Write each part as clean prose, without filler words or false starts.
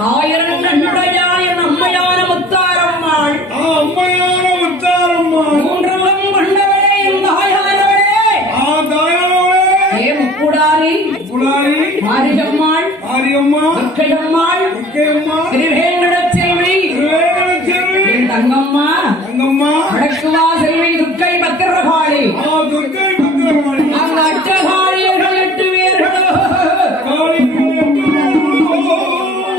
ஆயிரம் கண்ணுடையாய் அம்மையான முத்தாரம்மாள். அம்மையான முத்தாரம்மாள். மூன்று முகம் கொண்டவளே என் தாயானவளே. தாயானவளே. ஏ முக்குடாரி முக்குடாரி மாரியம்மாள். மாரியம்மா. முக்கையம்மாள். முக்கையம்மா. திருவேங்கடச் செல்வி. திருவேங்கடச் செல்வி. என் தங்கம்மா. தங்கம்மா. வடக்குவா செல்வி துர்க்கை பத்திரகாளி. துர்க்கை பத்திரகாளி. அந்த அட்டகாளியர்கள் 8 பேர்களோ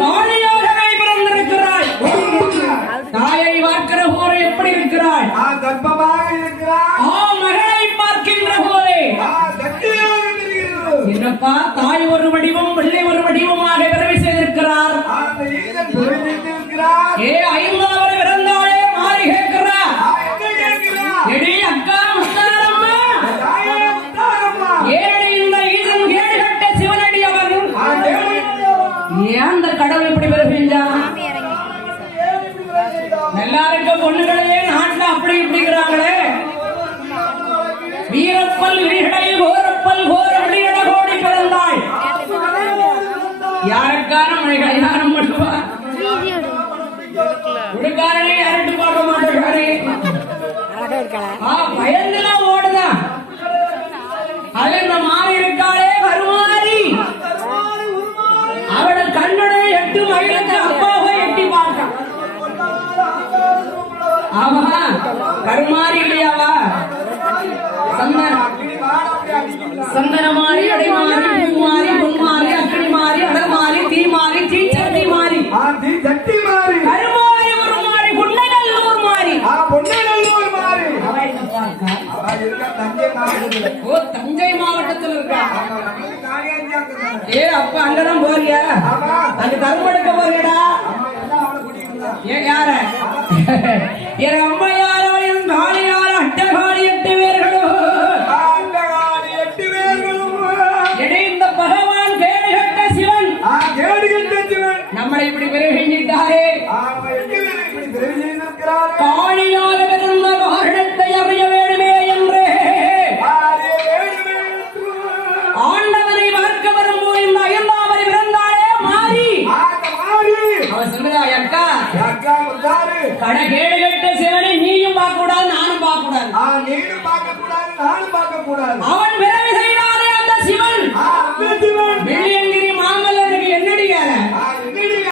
காளியாகவே பிறந்திருக்கிறாள். தாயை பார்க்கிற போது எப்படி இருக்கிறாள்? கர்ப்பமாக இருக்கிறாள். மகளை பார்க்கின்ற போதே என்னப்பா தாய் ஒரு வடிவம் பிள்ளை ஒரு வடிவமாக பிறவி செய்திருக்கிறார். ஏ 5வது பிறந்தாளே மாறி கேட்கிறார். எடி அக்கா முத்தாரம்மா. ஏடி இந்த ஈசன் கேடு கட்ட சிவனடி அவர். ஏன் அந்த கடவுள் இப்படி பிறப்பிஞ்சான்? எல்லாருக்கும் பொண்ணுகளே நாட்டுல அப்படி இப்படிங்கிறாங்களே. வீரப்பல் வீடை கோரப்பல் கோர முடியட கோடி பிறந்தாள். யாருக்கான மழை கல்யாணம் பண்ணுவா? உடுக்காரனே யார்ட்டு பார்க்க மாட்டேங்கிறாரே. பயந்துலாம் ஓடுதான். அது இந்த மாறி இருக்காளே கருமாறி. அவட கண்ணுடைய 8 மயிலுக்கு அப்பாவை எட்டி பார்க்க. ஆமா கருமாறி இல்லையாவா? சந்தன மாறி அடைமாறி பூமாறி பொன்மாறி அக்கினி மாறி அடல் மாறி தீ மாறி தீச்சட்டி மாறி கருமாறி ஒரு மாறி பொன்னநல்லூர் மாறி. ஓ தஞ்சை மாவட்டத்தில் இருக்கா? ஏ அப்ப அங்கதான் போறியா? அங்க கரும்பெடுக்க போறியடா? ஏன் யார? என் அம்மையாரோ என் காளியாரோ அட்டகாளி 8 பேர்களும். இந்த பகவான் கேடு கட்ட சிவன் நம்மளை இப்படி பெருகிட்டாரே. காளியாக பிறந்த காரணத்தை அறிய வேண்டுமே என்று ஆண்டவனை பார்க்க வரும்போது இந்த 5வது பிறந்தாலே மாறி. அவன் சொல்லுதா அக்கா கட கேடு கட்ட சிவனை நீயும் பார்க்க கூடாது நானும் பார்க்க கூடாது. பார்க்க கூடாது நானும் பார்க்க கூடாது.